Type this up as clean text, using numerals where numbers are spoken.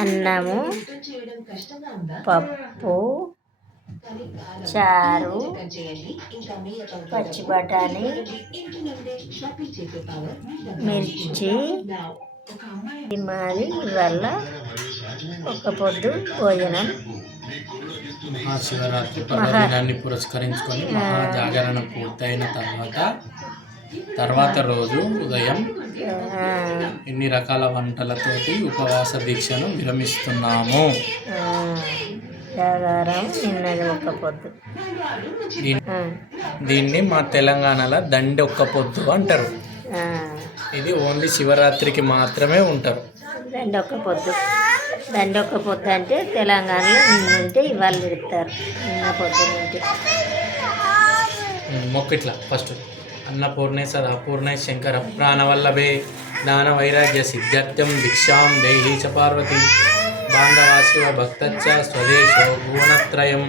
అన్నము, పప్పు, చారు, పచ్చి బఠానీ, మిర్చి. మాది ఇవాళ ఒక పొద్దు భోజనం. మహాశివరాత్రి పర్వదినాన్ని పురస్కరించుకొని మహాజాగరణ పూర్తయిన తర్వాత రోజు ఉదయం ఎన్ని రకాల వంటలతోటి ఉపవాస దీక్షను విరమిస్తున్నాము. జాగారం నిన్నది ఒక పొద్దు. దీన్ని మా తెలంగాణలో దండి ఒక్క పొద్దు అంటారు. ఇది ఓన్లీ శివరాత్రికి మాత్రమే ఉంటారు. దండొక్క పొద్దు అంటే తెలంగాణలో నిన్నుంటే ఇవాళ పెడతారు. నిన్న పొద్దు నుండి మొక్కిట్లా ఫస్ట్ అన్నపూర్ణేశ్వర అపూర్ణేశ శంకర ప్రాణవల్లభే జ్ఞాన వైరాగ్య సిద్ధార్థ్యం దీక్షాం దేహీ చ పార్వతి బాంధవా శివ భక్తచ్చ స్వదేశో భువనత్రయం.